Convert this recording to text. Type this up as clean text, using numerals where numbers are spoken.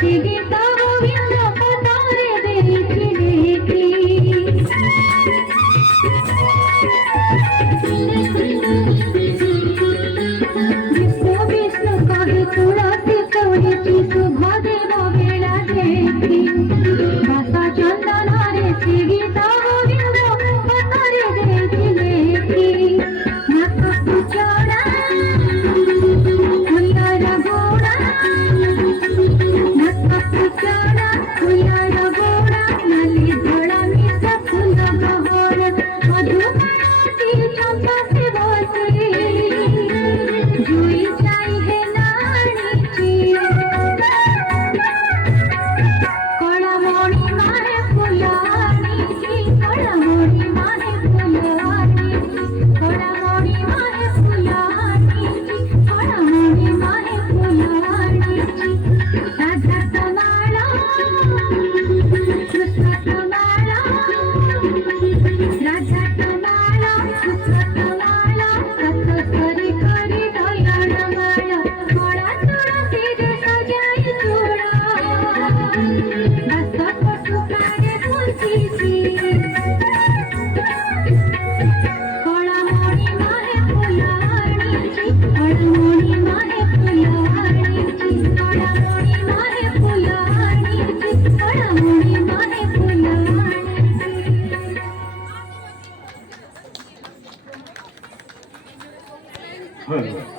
गीता गोविंद पतारे देखी देखी विष्णु विष्णु कहे तुळसी तोडीची शुभ देव वेळा देखी रसा चंदन रे श्री गीता गोविंद पतारे देखी देखी माता पुचारा फुलार गोड़ा माता पुचारा फुलार गोड़ा नाली धोड़ा मिसा फूल बहर मधुमाती चंपा से बसे जुई जाई है नानीची कळमणी मारे फुलानी कळमणी मारे फुलानी कळमणी मारे फुलानी कळमणी मारे फुलानी राधा कमाला कृष्ण कमाला राधा कमाला कृष्ण कमाला सत सरी करी दयाळ माया कळा तुळसी रे सजाई चूड़ा बस पटु कारे तुलसीची कळमणी मारे फुलानीची कळमणी मारे फुलानीची कळमणी मारे फुलानीची कळमणी मारे फुलानीची होय